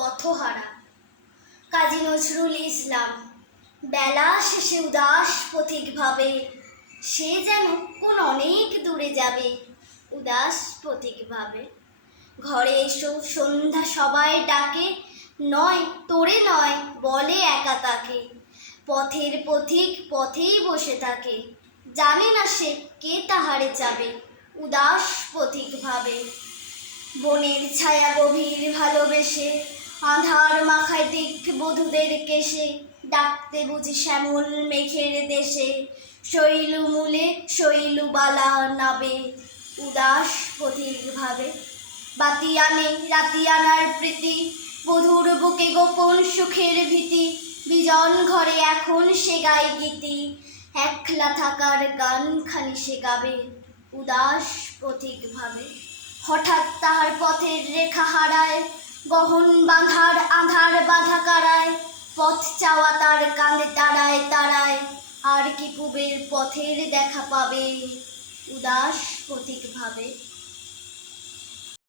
পথহারা। কাজী নজরুল ইসলাম। বেলা শেষে উদাস পথিক ভাবে, সে যেন কোন অনেক দূরে যাবে, উদাস পথিক ভাবে। ঘরে এসো সন্ধ্যা সবাই ডাকে, নয় তোরে নয় বলে একা তাকে। পথের পথিক পথেই বসে থাকে, জানে না সে কে তাহারে চাবে, উদাস পথিক ভাবে। বনের ছায়া গভীর ভালোবেসে, আঁধার মাখায় দিক বধূদের কেশে, ডাকতে বুঝি শ্যামল মেঘের দেশে, শৈলু মূলে শৈলু বালা নাবে, উদাস পথিক ভাবে। বাতি আনে রাতি আনার প্রীতি, বধূর বুকে গোপন সুখের ভীতি, বিজন ঘরে এখন সে গায় গীতি, একলা থাকার গান খানি সে গাবে, উদাস পথিক ভাবে। হঠাৎ তাহার পথের রেখা হারায়, গহন বাঁধার আঁধার বাঁধা কারায়, পথ চাওয়া তার কাঁধে তারায় তারায়, আর কি পুবের পথের দেখা পাবে, উদাস পথিক ভাবে।